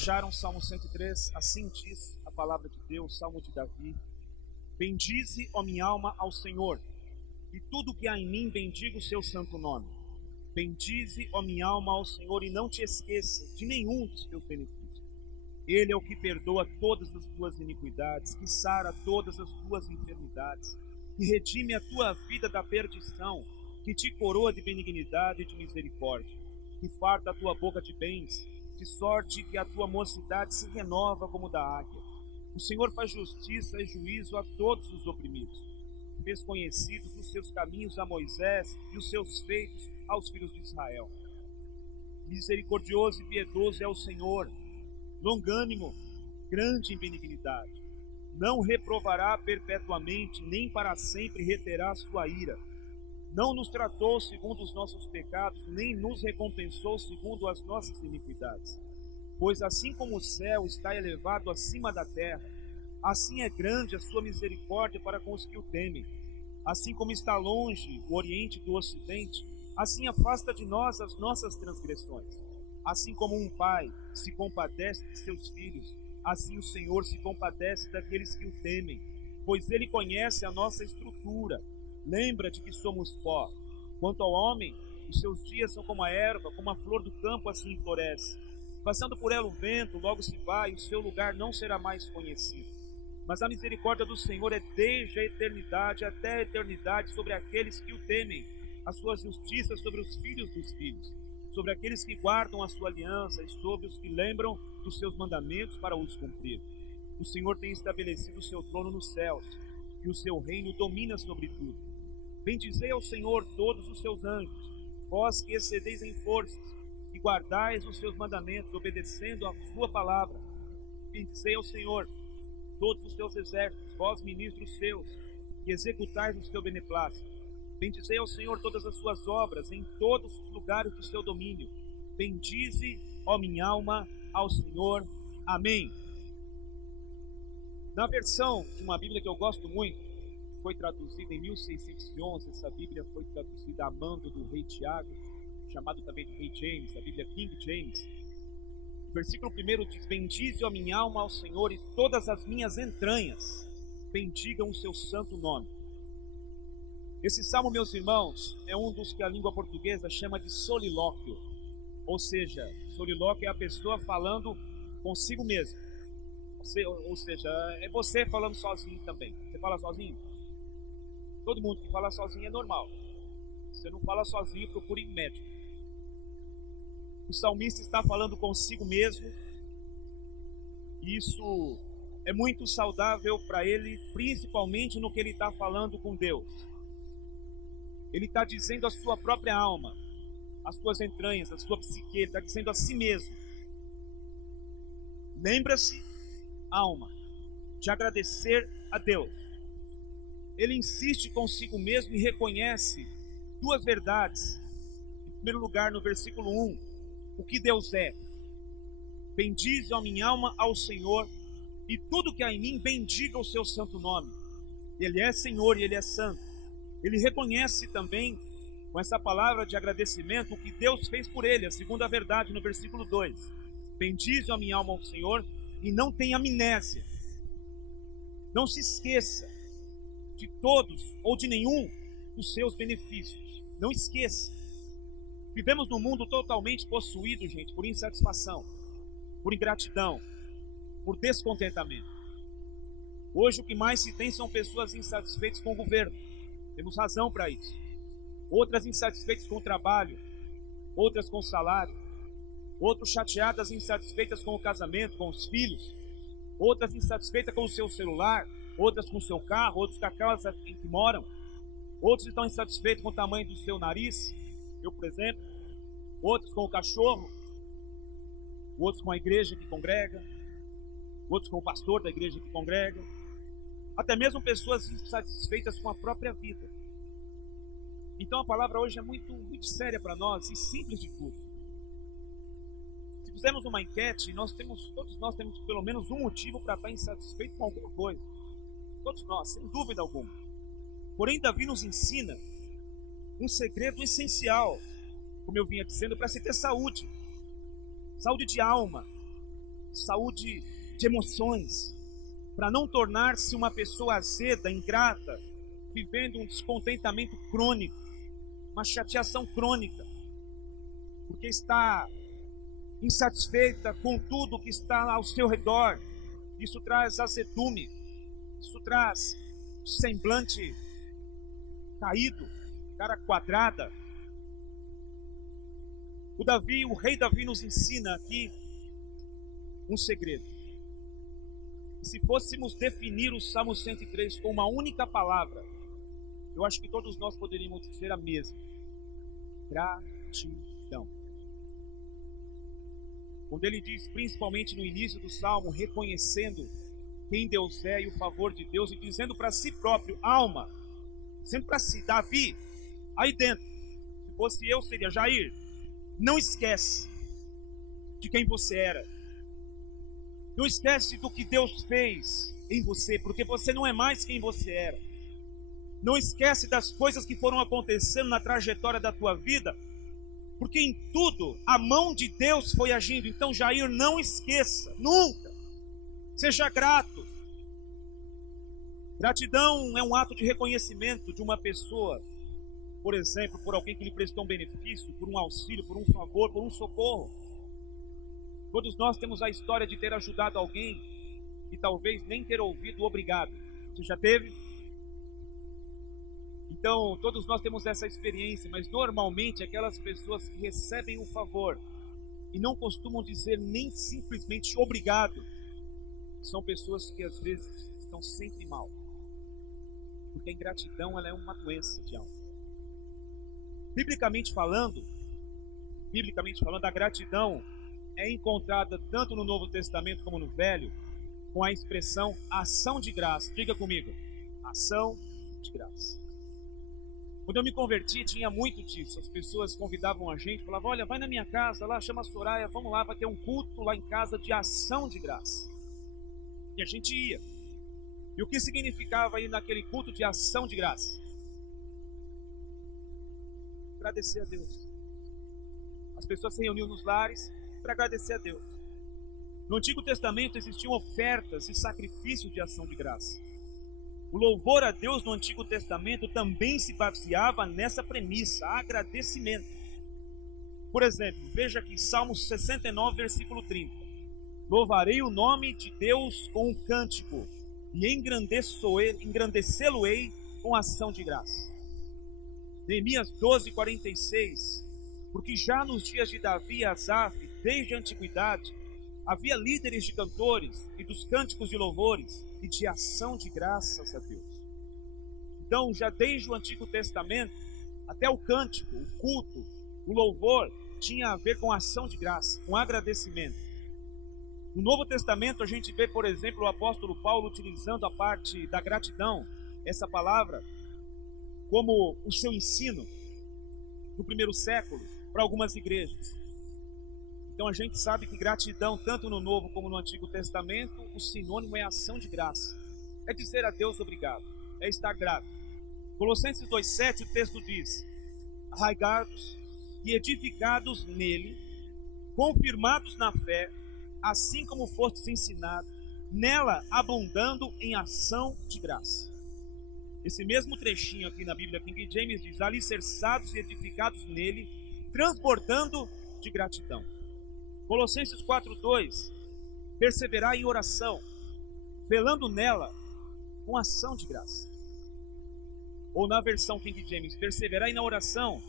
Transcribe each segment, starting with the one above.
Acharam Salmo 103? Assim diz a palavra de Deus, Salmo de Davi. Bendize, ó minha alma, ao Senhor, e tudo que há em mim bendiga o seu santo nome. Bendize, ó minha alma, ao Senhor, e não te esqueças de nenhum dos teus benefícios. Ele é o que perdoa todas as tuas iniquidades, que sara todas as tuas enfermidades, que redime a tua vida da perdição, que te coroa de benignidade e de misericórdia, que farta a tua boca de bens, de sorte que a tua mocidade se renova como da águia. O Senhor faz justiça e juízo a todos os oprimidos. Fez conhecidos os seus caminhos a Moisés e os seus feitos aos filhos de Israel. Misericordioso e piedoso é o Senhor, longânimo, grande em benignidade. Não reprovará perpetuamente, nem para sempre reterá sua ira. Não nos tratou segundo os nossos pecados, nem nos recompensou segundo as nossas iniquidades. Pois assim como o céu está elevado acima da terra, assim é grande a sua misericórdia para com os que o temem. Assim como está longe o oriente do ocidente, assim afasta de nós as nossas transgressões. Assim como um pai se compadece de seus filhos, assim o Senhor se compadece daqueles que o temem, pois ele conhece a nossa estrutura. Lembra de que somos pó. Quanto ao homem, os seus dias são como a erva, como a flor do campo assim floresce. Passando por ela o vento, logo se vai, e o seu lugar não será mais conhecido. Mas a misericórdia do Senhor é desde a eternidade até a eternidade sobre aqueles que o temem, a sua justiça sobre os filhos dos filhos, sobre aqueles que guardam a sua aliança e sobre os que lembram dos seus mandamentos para os cumprir. O Senhor tem estabelecido o seu trono nos céus, e o seu reino domina sobre tudo. Bendizei ao Senhor todos os seus anjos, vós que excedeis em forças, e guardais os seus mandamentos, obedecendo a sua palavra. Bendizei ao Senhor todos os seus exércitos, vós ministros seus, que executais o seu beneplácito. Bendizei ao Senhor todas as suas obras, em todos os lugares do seu domínio. Bendize, ó minha alma, ao Senhor. Amém. Na versão de uma Bíblia que eu gosto muito, foi traduzida em 1611, essa Bíblia foi traduzida a mando do rei Tiago, chamado também de rei James, a Bíblia King James. O versículo 1 diz: bendize, ó minha alma, ao Senhor, e todas as minhas entranhas bendigam o seu santo nome. Esse salmo, meus irmãos, é um dos que a língua portuguesa chama de solilóquio, ou seja, solilóquio é a pessoa falando consigo mesmo, ou seja, é você falando sozinho também. Você fala sozinho? Todo mundo que fala sozinho é normal. Se você não fala sozinho, procure um médico. O salmista está falando consigo mesmo, e isso é muito saudável para ele, principalmente no que ele está falando com Deus. Ele está dizendo a sua própria alma, as suas entranhas, a sua psique, ele está dizendo a si mesmo. Lembra-se, alma, de agradecer a Deus. Ele insiste consigo mesmo e reconhece duas verdades. Em primeiro lugar, no versículo 1, o que Deus é. Bendize, ó minha alma, ao Senhor, e tudo que há em mim bendiga o seu santo nome. Ele é Senhor e Ele é santo. Ele reconhece também, com essa palavra de agradecimento, o que Deus fez por ele, a segunda verdade, no versículo 2. Bendize, ó minha alma, ao Senhor, e não tenha amnésia. Não se esqueça de todos ou de nenhum dos seus benefícios. Não esqueça. Vivemos num mundo totalmente possuído, gente, por insatisfação, por ingratidão, por descontentamento. Hoje o que mais se tem são pessoas insatisfeitas com o governo. Temos razão para isso. Outras insatisfeitas com o trabalho, outras com o salário, outras chateadas e insatisfeitas com o casamento, com os filhos, outras insatisfeitas com o seu celular, outras com o seu carro, outros com a casa em que moram, outros estão insatisfeitos com o tamanho do seu nariz, eu, por exemplo, outros com o cachorro, outros com a igreja que congrega, outros com o pastor da igreja que congrega, até mesmo pessoas insatisfeitas com a própria vida. Então a palavra hoje é muito séria para nós e simples de tudo. Se fizermos uma enquete, todos nós temos pelo menos um motivo para estar insatisfeito com alguma coisa. Todos nós, sem dúvida alguma. Porém, Davi nos ensina um segredo essencial, como eu vinha dizendo, para se ter saúde de alma, saúde de emoções, para não tornar-se uma pessoa azeda, ingrata, vivendo um descontentamento crônico, uma chateação crônica, porque está insatisfeita com tudo que está ao seu redor. Isso traz azedume, isso traz semblante caído, cara quadrada. O rei Davi nos ensina aqui um segredo. Se fôssemos definir o Salmo 103 com uma única palavra, eu acho que todos nós poderíamos dizer a mesma: gratidão. Quando ele diz, principalmente no início do Salmo, reconhecendo quem Deus é e o favor de Deus, e dizendo para si próprio, alma, dizendo para si, Davi, aí dentro, se fosse eu, seria Jair, não esquece de quem você era. Não esquece do que Deus fez em você, porque você não é mais quem você era. Não esquece das coisas que foram acontecendo na trajetória da tua vida, porque em tudo a mão de Deus foi agindo. Então, Jair, não esqueça, nunca. Seja grato. Gratidão é um ato de reconhecimento de uma pessoa, por exemplo, por alguém que lhe prestou um benefício, por um auxílio, por um favor, por um socorro. Todos nós temos a história de ter ajudado alguém e talvez nem ter ouvido obrigado. Você já teve? Então, todos nós temos essa experiência, mas normalmente aquelas pessoas que recebem um favor e não costumam dizer nem simplesmente obrigado, são pessoas que às vezes estão sempre mal. Porque a ingratidão, ela é uma doença de alma. Biblicamente falando, a gratidão é encontrada tanto no Novo Testamento como no Velho, com a expressão ação de graça. Diga comigo, ação de graça. Quando eu me converti, tinha muito disso. As pessoas convidavam a gente, falavam, olha, vai na minha casa, lá chama a Soraya, vamos lá, vai ter um culto lá em casa de ação de graça. E a gente ia. E o que significava ir naquele culto de ação de graça? Agradecer a Deus. As pessoas se reuniam nos lares para agradecer a Deus. No Antigo Testamento existiam ofertas e sacrifícios de ação de graça. O louvor a Deus no Antigo Testamento também se baseava nessa premissa, agradecimento. Por exemplo, veja aqui Salmos 69, versículo 30. Louvarei o nome de Deus com um cântico e engrandecê-lo-ei com ação de graça. Neemias 12, 46. Porque já nos dias de Davi e Asaf, desde a antiguidade, havia líderes de cantores e dos cânticos de louvores e de ação de graças a Deus. Então, já desde o Antigo Testamento, até o cântico, o culto, o louvor, tinha a ver com ação de graça, com agradecimento. No Novo Testamento, a gente vê, por exemplo, o apóstolo Paulo utilizando a parte da gratidão, essa palavra, como o seu ensino no primeiro século, para algumas igrejas. Então a gente sabe que gratidão, tanto no Novo como no Antigo Testamento, o sinônimo é ação de graça. É dizer a Deus obrigado, é estar grato. Colossenses 2,7, o texto diz, arraigados e edificados nele, confirmados na fé, assim como fostes ensinados, nela abundando em ação de graça. Esse mesmo trechinho aqui na Bíblia King James diz, alicerçados e edificados nele, transbordando de gratidão. Colossenses 4,2, perseverar em oração, velando nela com ação de graça. Ou na versão King James, perseverar na oração,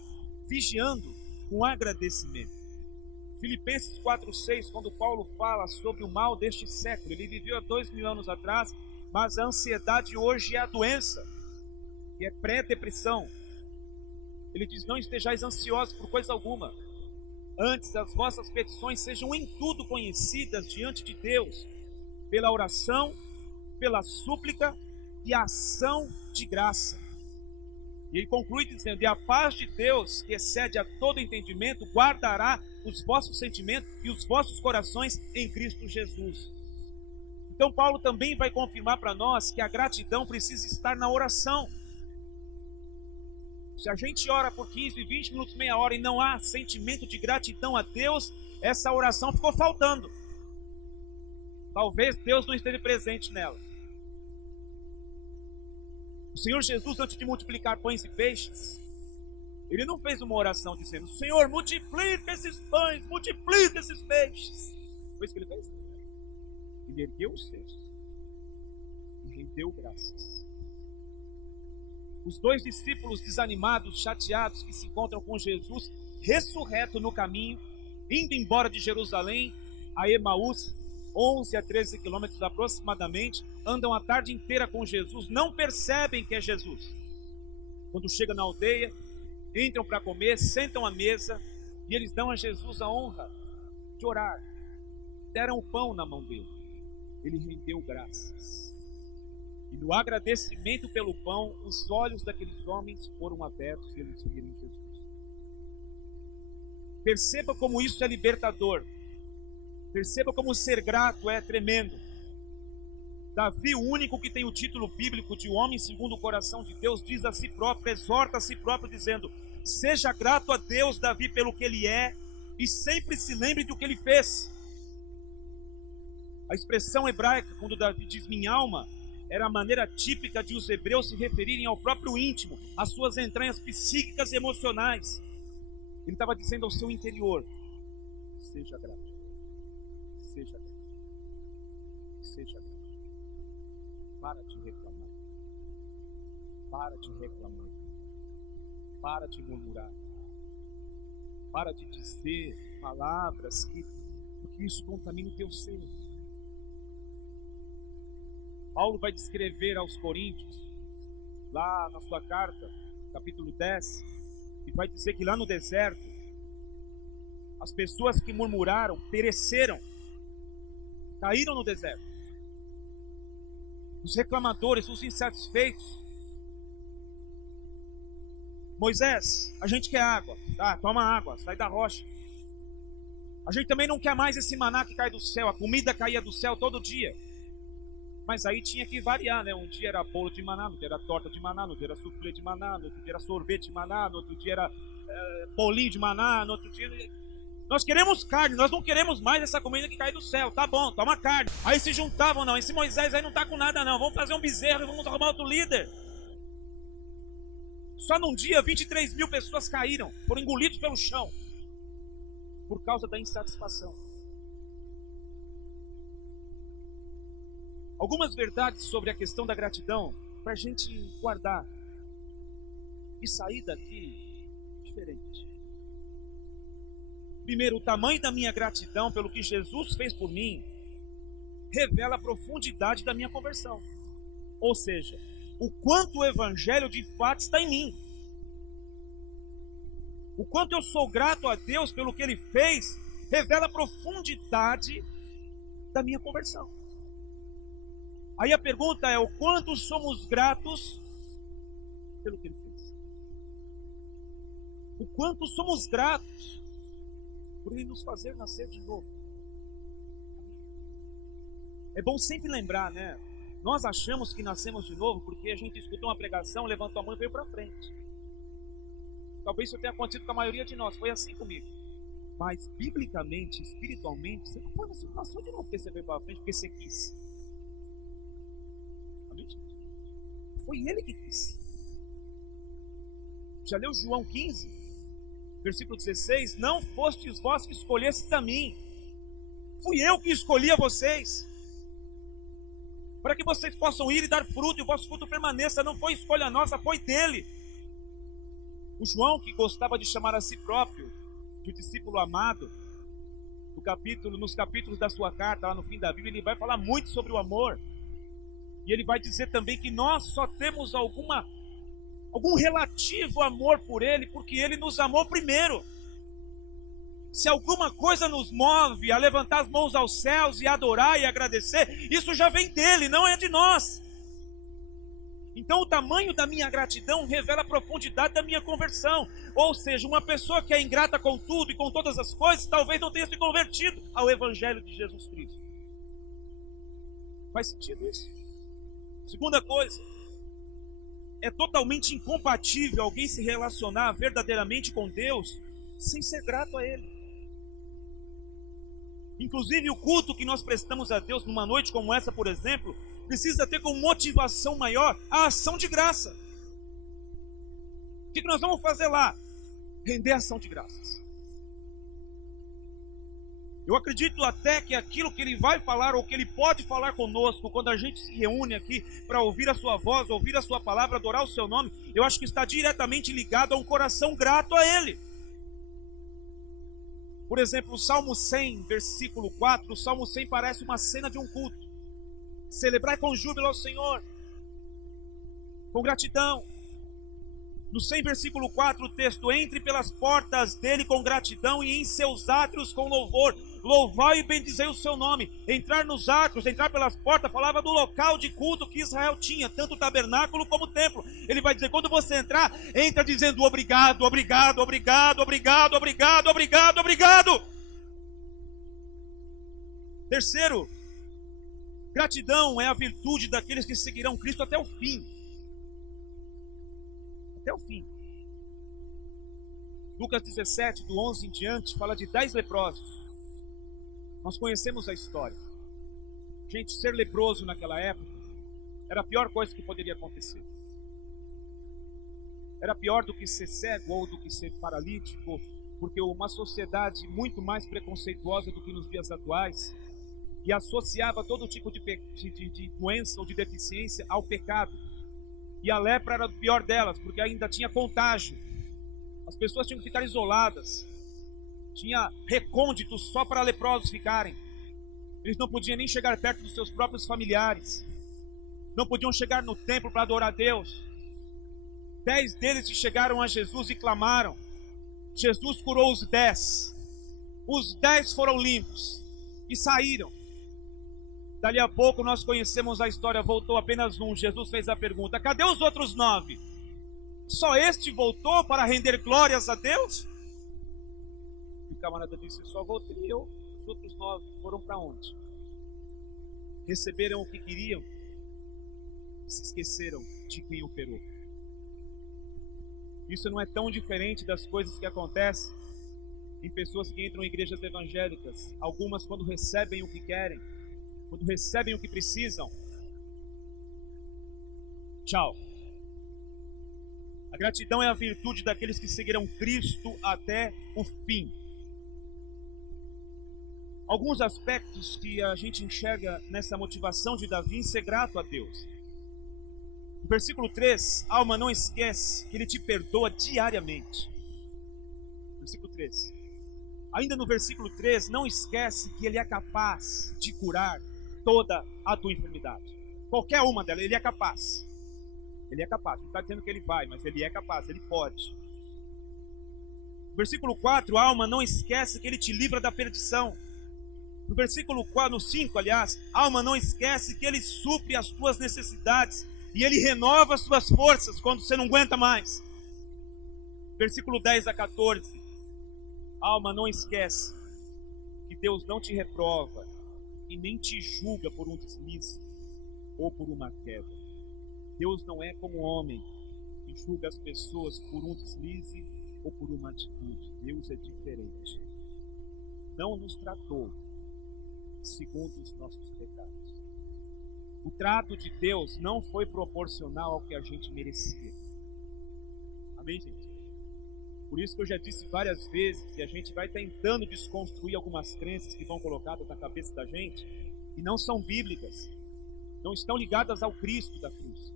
vigiando com agradecimento. Filipenses 4,6, quando Paulo fala sobre o mal deste século, ele viveu há 2000 anos atrás, mas a ansiedade hoje é a doença, e é pré-depressão. Ele diz, não estejais ansiosos por coisa alguma, antes as vossas petições sejam em tudo conhecidas diante de Deus, pela oração, pela súplica e a ação de graça. E ele conclui dizendo, e a paz de Deus, que excede a todo entendimento, guardará os vossos sentimentos e os vossos corações em Cristo Jesus. Então Paulo também vai confirmar para nós que a gratidão precisa estar na oração. Se a gente ora por 15, 20 minutos, meia hora e não há sentimento de gratidão a Deus, essa oração ficou faltando. Talvez Deus não esteja presente nela. O Senhor Jesus, antes de multiplicar pães e peixes, Ele não fez uma oração dizendo: Senhor, multiplica esses pães, multiplica esses peixes. Foi isso que Ele fez? Ele ergueu os cestos e rendeu graças. Os 2 discípulos desanimados, chateados, que se encontram com Jesus ressurreto no caminho, indo embora de Jerusalém a Emaús, 11 a 13 quilômetros aproximadamente, andam a tarde inteira com Jesus, não percebem que é Jesus. Quando chega na aldeia, entram para comer, sentam à mesa e eles dão a Jesus a honra de orar. Deram o pão na mão dele, ele rendeu graças. E no agradecimento pelo pão, os olhos daqueles homens foram abertos e eles viram Jesus. Perceba como isso é libertador. Perceba como ser grato é tremendo. Davi, o único que tem o título bíblico de homem segundo o coração de Deus, diz a si próprio, exorta a si próprio, dizendo: seja grato a Deus, Davi, pelo que Ele é, e sempre se lembre do que Ele fez. A expressão hebraica, quando Davi diz minha alma, era a maneira típica de os hebreus se referirem ao próprio íntimo, às suas entranhas psíquicas e emocionais. Ele estava dizendo ao seu interior: seja grato. Seja grato. Seja grato. Para de reclamar. Para de reclamar. Para de murmurar. Para de dizer palavras porque isso contamina o teu ser. Paulo vai descrever aos Coríntios, lá na sua carta, capítulo 10, e vai dizer que lá no deserto, as pessoas que murmuraram pereceram. Caíram no deserto. Os reclamadores, os insatisfeitos. Moisés, a gente quer água. Tá, toma água, sai da rocha. A gente também não quer mais esse maná que cai do céu. A comida caía do céu todo dia. Mas aí tinha que variar, né? Um dia era bolo de maná, no outro dia era torta de maná, no outro dia era suflê de maná, no outro dia era sorvete de maná, no outro dia era bolinho de maná, no outro dia... Nós queremos carne, nós não queremos mais essa comida que cai do céu. Tá bom, toma carne. Aí se juntavam, não, esse Moisés aí não tá com nada não, vamos fazer um bezerro e vamos arrumar outro líder. Só num dia 23 mil pessoas caíram, foram engolidos pelo chão, por causa da insatisfação. Algumas verdades sobre a questão da gratidão, para a gente guardar e sair daqui diferente. Primeiro, o tamanho da minha gratidão pelo que Jesus fez por mim revela a profundidade da minha conversão. Ou seja, o quanto o Evangelho de fato está em mim. O quanto eu sou grato a Deus pelo que Ele fez revela a profundidade da minha conversão. Aí a pergunta é: o quanto somos gratos pelo que Ele fez? O quanto somos gratos por Ele nos fazer nascer de novo? É bom sempre lembrar, né? Nós achamos que nascemos de novo porque a gente escutou uma pregação, levantou a mão e veio para frente. Talvez isso tenha acontecido com a maioria de nós, foi assim comigo. Mas biblicamente, espiritualmente, você não nasceu de novo porque você veio para frente, porque você quis. Amém? Foi Ele que quis. Já leu João 15, versículo 16? Não fostes vós que escolhestes a mim, fui eu que escolhi a vocês, para que vocês possam ir e dar fruto, e o vosso fruto permaneça. Não foi escolha nossa, foi dele. O João, que gostava de chamar a si próprio de discípulo amado, nos capítulos da sua carta, lá no fim da Bíblia, ele vai falar muito sobre o amor. E ele vai dizer também que nós só temos algum relativo amor por Ele, porque Ele nos amou primeiro. Se alguma coisa nos move a levantar as mãos aos céus e adorar e agradecer, isso já vem dele, não é de nós. Então o tamanho da minha gratidão revela a profundidade da minha conversão. Ou seja, uma pessoa que é ingrata com tudo e com todas as coisas, talvez não tenha se convertido ao Evangelho de Jesus Cristo. Faz sentido isso? Segunda coisa, é totalmente incompatível alguém se relacionar verdadeiramente com Deus sem ser grato a Ele. Inclusive o culto que nós prestamos a Deus numa noite como essa, por exemplo, precisa ter como motivação maior a ação de graça. O que nós vamos fazer lá? Render ação de graças. Eu acredito até que aquilo que Ele vai falar, ou que Ele pode falar conosco, quando a gente se reúne aqui para ouvir a Sua voz, ouvir a Sua palavra, adorar o Seu nome, eu acho que está diretamente ligado a um coração grato a Ele. Por exemplo, o Salmo 100, versículo 4, o Salmo 100 parece uma cena de um culto. Celebrai com júbilo ao Senhor, com gratidão. No 100, versículo 4, o texto: entre pelas portas dele com gratidão e em seus átrios com louvor. Louvai e bendizei o seu nome. Entrar nos átrios, entrar pelas portas, falava do local de culto que Israel tinha, tanto o tabernáculo como o templo. Ele vai dizer: quando você entrar, entra dizendo obrigado, obrigado, obrigado, obrigado, obrigado, obrigado, obrigado. Terceiro, gratidão é a virtude daqueles que seguirão Cristo até o fim. Até o fim. Lucas 17, do 11 em diante, fala de 10 leprosos. Nós conhecemos a história. Gente, ser leproso naquela época era a pior coisa que poderia acontecer. Era pior do que ser cego ou do que ser paralítico, porque uma sociedade muito mais preconceituosa do que nos dias atuais, e associava todo tipo de doença ou de deficiência ao pecado. E a lepra era o pior delas, porque ainda tinha contágio. As pessoas tinham que ficar isoladas. Tinha recônditos só para leprosos ficarem. Eles não podiam nem chegar perto dos seus próprios familiares. Não podiam chegar no templo para adorar a Deus. 10 deles chegaram a Jesus e clamaram. Jesus curou os 10. Os 10 foram limpos e saíram. Dali a pouco nós conhecemos a história. Voltou apenas um. Jesus fez a pergunta: cadê os outros 9? Só este voltou para render glórias a Deus? E o camarada disse: só voltei eu. Os outros 9 foram para onde? Receberam o que queriam e se esqueceram de quem operou. Isso não é tão diferente das coisas que acontecem em pessoas que entram em igrejas evangélicas. Algumas, quando recebem o que querem, quando recebem o que precisam, tchau. A gratidão é a virtude daqueles que seguirão Cristo até o fim. Alguns aspectos que a gente enxerga nessa motivação de Davi em ser grato a Deus. No versículo 3, alma, não esquece que Ele te perdoa diariamente. Versículo 3. Ainda no versículo 3, não esquece que Ele é capaz de curar toda a tua enfermidade. Qualquer uma delas, Ele é capaz. Ele é capaz. Não está dizendo que Ele vai, mas Ele é capaz, Ele pode. Versículo 4, alma, não esquece que Ele te livra da perdição. No versículo 4, no 5, aliás, alma, não esquece que Ele supre as tuas necessidades e Ele renova as tuas forças quando você não aguenta mais. Versículo 10 a 14, alma, não esquece que Deus não te reprova e nem te julga por um deslize ou por uma queda. Deus não é como homem que julga as pessoas por um deslize ou por uma atitude. Deus é diferente. Não nos tratou segundo os nossos pecados. O trato de Deus não foi proporcional ao que a gente merecia. Amém, gente? Por isso que eu já disse várias vezes, e a gente vai tentando desconstruir algumas crenças que vão colocadas na cabeça da gente, e não são bíblicas, não estão ligadas ao Cristo da cruz.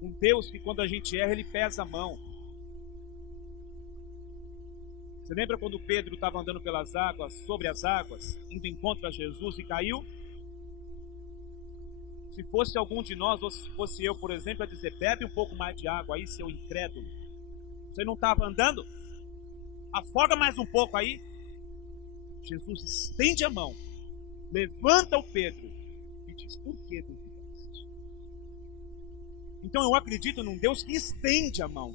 Um Deus que quando a gente erra, Ele pesa a mão. Você lembra quando Pedro estava andando pelas águas, sobre as águas, indo em encontro a Jesus e caiu? Se fosse algum de nós, ou se fosse eu, por exemplo, a dizer: bebe um pouco mais de água aí, seu incrédulo. Você não estava andando? Afoga mais um pouco aí. Jesus estende a mão, levanta o Pedro e diz: por que duvidaste? Então eu acredito num Deus que estende a mão,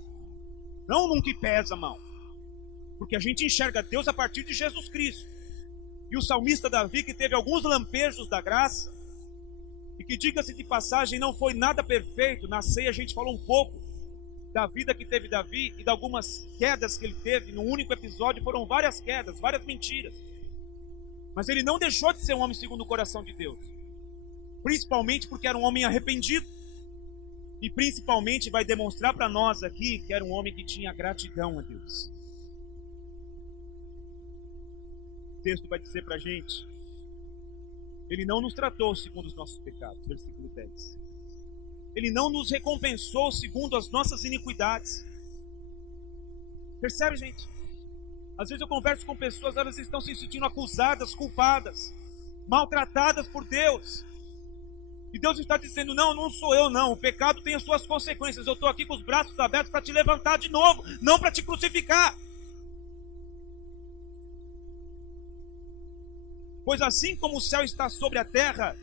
não num que pesa a mão. Porque a gente enxerga Deus a partir de Jesus Cristo. E o salmista Davi, que teve alguns lampejos da graça, e que, diga-se de passagem, não foi nada perfeito. Na ceia a gente falou um pouco da vida que teve Davi e de algumas quedas que ele teve. No único episódio foram várias quedas, várias mentiras. Mas ele não deixou de ser um homem segundo o coração de Deus. Principalmente porque era um homem arrependido. E principalmente vai demonstrar para nós aqui que era um homem que tinha gratidão a Deus. O texto vai dizer para a gente: Ele não nos tratou segundo os nossos pecados, versículo 10. Ele não nos recompensou segundo as nossas iniquidades. Percebe, gente? Às vezes eu converso com pessoas, elas estão se sentindo acusadas, culpadas, maltratadas por Deus. E Deus está dizendo: não, não sou eu não, o pecado tem as suas consequências. Eu estou aqui com os braços abertos para te levantar de novo, não para te crucificar. Pois assim como o céu está sobre a terra,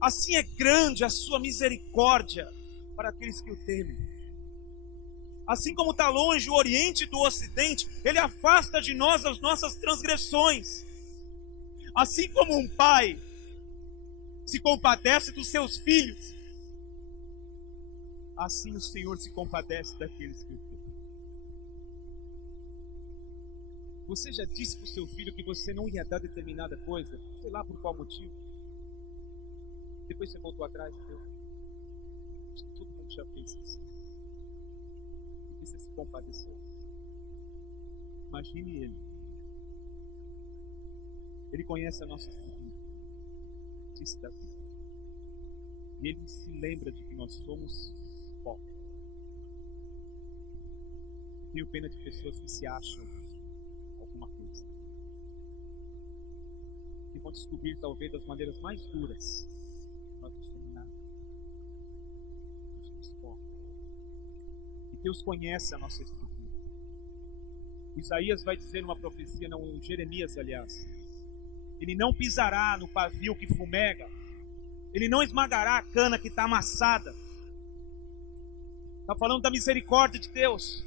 assim é grande a sua misericórdia para aqueles que o temem. Assim como está longe o oriente do ocidente, Ele afasta de nós as nossas transgressões. Assim como um pai se compadece dos seus filhos, assim o Senhor se compadece daqueles que o temem. Você já disse para o seu filho que você não ia dar determinada coisa, sei lá por qual motivo? Depois você voltou atrás, entendeu? Acho que todo mundo já fez isso. Porque você se compadeceu. Imagine ele. Ele conhece a nossa estrutura. Disse Davi. E ele se lembra de que nós somos pó. Tenho pena de pessoas que se acham alguma coisa. E vão descobrir, talvez, das maneiras mais duras, nós não somos nada. Nós somos pó. E Deus conhece a nossa estrutura. Isaías vai dizer numa profecia, não, em Jeremias, aliás: Ele não pisará no pavio que fumega, Ele não esmagará a cana que está amassada. Está falando da misericórdia de Deus.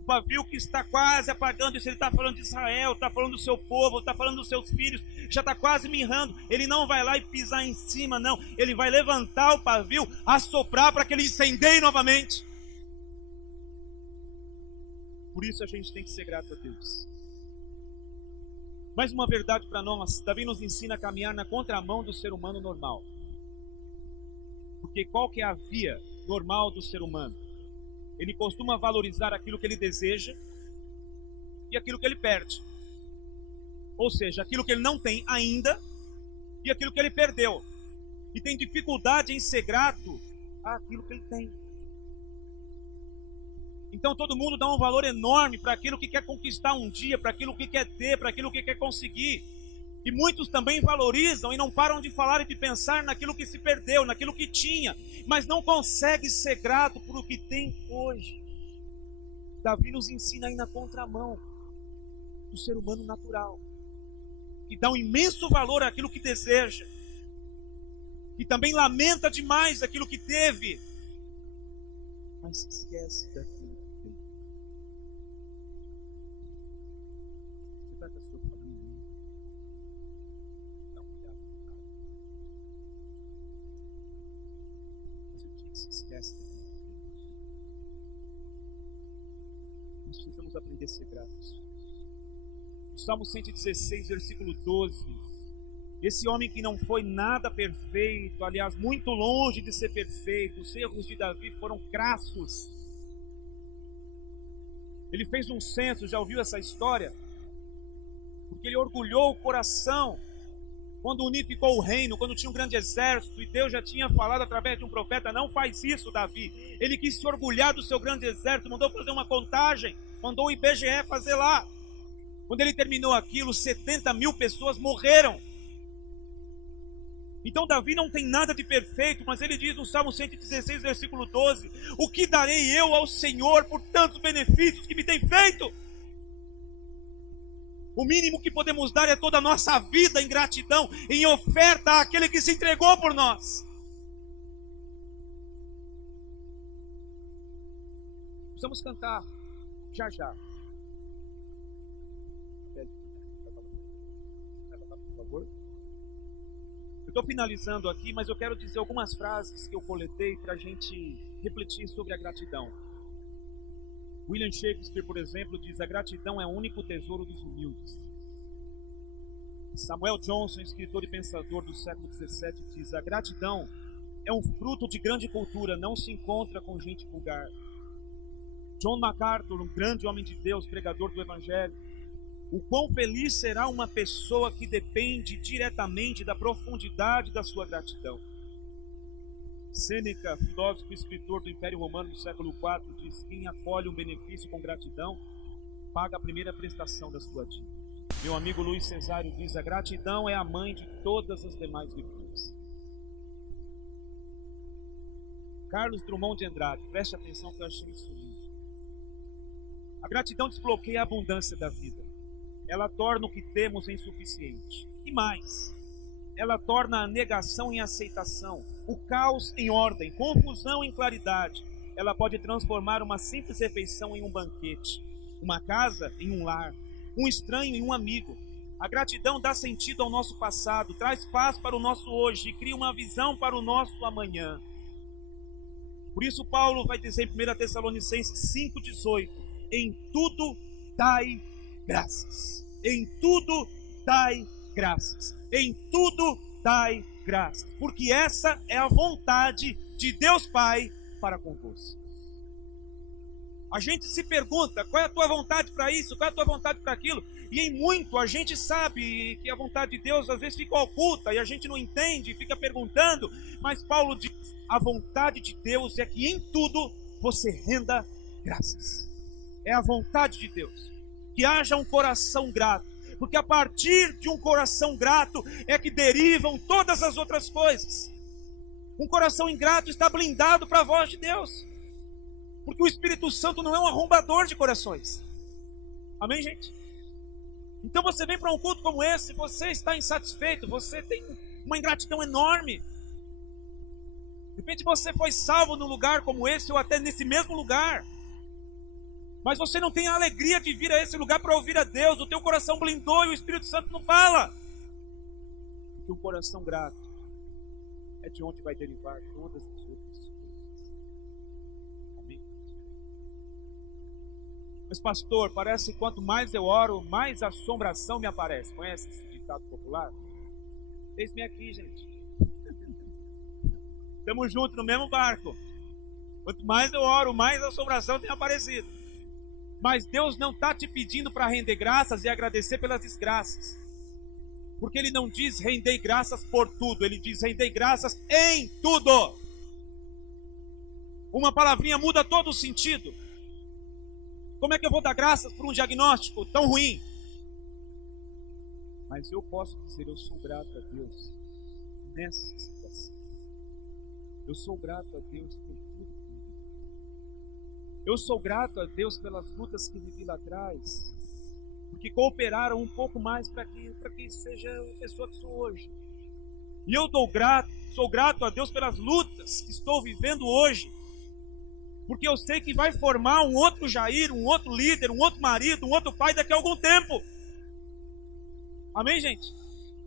O pavio que está quase apagando, isso Ele está falando de Israel, está falando do seu povo, está falando dos seus filhos, já está quase mirrando. Ele não vai lá e pisar em cima, não. Ele vai levantar o pavio, assoprar para que ele incendeie novamente. Por isso a gente tem que ser grato a Deus. Mais uma verdade para nós: Davi nos ensina a caminhar na contramão do ser humano normal. Porque qual que é a via normal do ser humano? Ele costuma valorizar aquilo que ele deseja e aquilo que ele perde. Ou seja, aquilo que ele não tem ainda e aquilo que ele perdeu. E tem dificuldade em ser grato àquilo que ele tem. Então todo mundo dá um valor enorme para aquilo que quer conquistar um dia, para aquilo que quer ter, para aquilo que quer conseguir. E muitos também valorizam e não param de falar e de pensar naquilo que se perdeu, naquilo que tinha, mas não consegue ser grato por o que tem hoje. Davi nos ensina aí na contramão do ser humano natural, que dá um imenso valor àquilo que deseja, e também lamenta demais aquilo que teve, mas se esquece daquilo. Com a sua família, dá uma olhada no cara. Mas o que se esquece da vida de Deus? Nós precisamos aprender a ser gratos. O Salmo 116, versículo 12: esse homem que não foi nada perfeito, aliás, muito longe de ser perfeito, os erros de Davi foram crassos. Ele fez um censo, já ouviu essa história? Porque ele orgulhou o coração quando unificou o reino, quando tinha um grande exército, e Deus já tinha falado através de um profeta: não faz isso, Davi. Ele quis se orgulhar do seu grande exército, mandou fazer uma contagem, mandou o IBGE fazer lá. Quando ele terminou aquilo, 70.000 pessoas morreram. Então Davi não tem nada de perfeito, mas ele diz no Salmo 116, versículo 12: o que darei eu ao Senhor por tantos benefícios que me tem feito? O mínimo que podemos dar é toda a nossa vida em gratidão, em oferta àquele que se entregou por nós. Precisamos cantar já já. Por favor. Eu estou finalizando aqui, mas eu quero dizer algumas frases que eu coletei para a gente refletir sobre a gratidão. William Shakespeare, por exemplo, diz: a gratidão é o único tesouro dos humildes. Samuel Johnson, escritor e pensador do século XVII, diz: a gratidão é um fruto de grande cultura, não se encontra com gente vulgar. John MacArthur, um grande homem de Deus, pregador do Evangelho: o quão feliz será uma pessoa que depende diretamente da profundidade da sua gratidão. Sêneca, filósofo e escritor do Império Romano do século IV, diz: quem acolhe um benefício com gratidão, paga a primeira prestação da sua dívida. Meu amigo Luiz Cesário diz: a gratidão é a mãe de todas as demais virtudes. Carlos Drummond de Andrade, preste atenção que eu achei isso lindo. A gratidão desbloqueia a abundância da vida. Ela torna o que temos insuficiente. E mais, ela torna a negação em aceitação, o caos em ordem, confusão em claridade. Ela pode transformar uma simples refeição em um banquete, uma casa em um lar, um estranho em um amigo. A gratidão dá sentido ao nosso passado, traz paz para o nosso hoje e cria uma visão para o nosso amanhã. Por isso Paulo vai dizer em 1 Tessalonicenses 5,18: em tudo dai graças. Em tudo dai graças. Em tudo dai graças. Porque essa é a vontade de Deus Pai para convosco. A gente se pergunta: qual é a tua vontade para isso? Qual é a tua vontade para aquilo? E em muito a gente sabe que a vontade de Deus às vezes fica oculta e a gente não entende, fica perguntando. Mas Paulo diz: a vontade de Deus é que em tudo você renda graças. É a vontade de Deus que haja um coração grato, porque a partir de um coração grato é que derivam todas as outras coisas. Um coração ingrato está blindado para a voz de Deus, porque o Espírito Santo não é um arrombador de corações. Amém, gente? Então você vem para um culto como esse, você está insatisfeito, você tem uma ingratidão enorme. De repente você foi salvo num lugar como esse, ou até nesse mesmo lugar, mas você não tem a alegria de vir a esse lugar para ouvir a Deus. O teu coração blindou e o Espírito Santo não fala. Porque um coração grato é de onde vai derivar todas as outras coisas. Amém? Mas pastor, parece que quanto mais eu oro, mais assombração me aparece. Conhece esse ditado popular? Eis-me aqui, gente. Estamos juntos no mesmo barco. Quanto mais eu oro, mais assombração tem aparecido. Mas Deus não está te pedindo para render graças e agradecer pelas desgraças. Porque Ele não diz rendei graças por tudo. Ele diz rendei graças em tudo. Uma palavrinha muda todo o sentido. Como é que eu vou dar graças por um diagnóstico tão ruim? Mas eu posso dizer: eu sou grato a Deus nessa situação. Eu sou grato a Deus por tudo. Eu sou grato a Deus pelas lutas que vivi lá atrás, porque cooperaram um pouco mais para que seja a pessoa que sou hoje. E eu sou grato a Deus pelas lutas que estou vivendo hoje, porque eu sei que vai formar um outro Jair, um outro líder, um outro marido, um outro pai daqui a algum tempo. Amém, gente?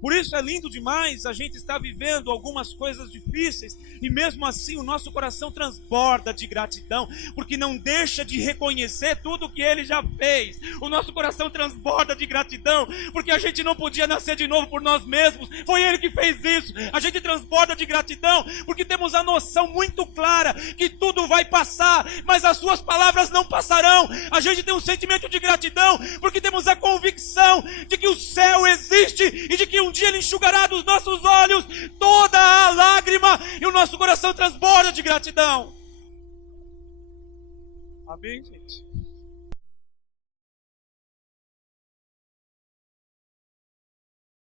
Por isso é lindo demais a gente estar vivendo algumas coisas difíceis e mesmo assim o nosso coração transborda de gratidão, porque não deixa de reconhecer tudo o que Ele já fez. O nosso coração transborda de gratidão, porque a gente não podia nascer de novo por nós mesmos, foi Ele que fez isso. A gente transborda de gratidão, porque temos a noção muito clara que tudo vai passar, mas as Suas palavras não passarão. A gente tem um sentimento de gratidão, porque temos a convicção de que o céu existe e de que um dia Ele enxugará dos nossos olhos toda a lágrima e o nosso coração transborda de gratidão. Amém, gente?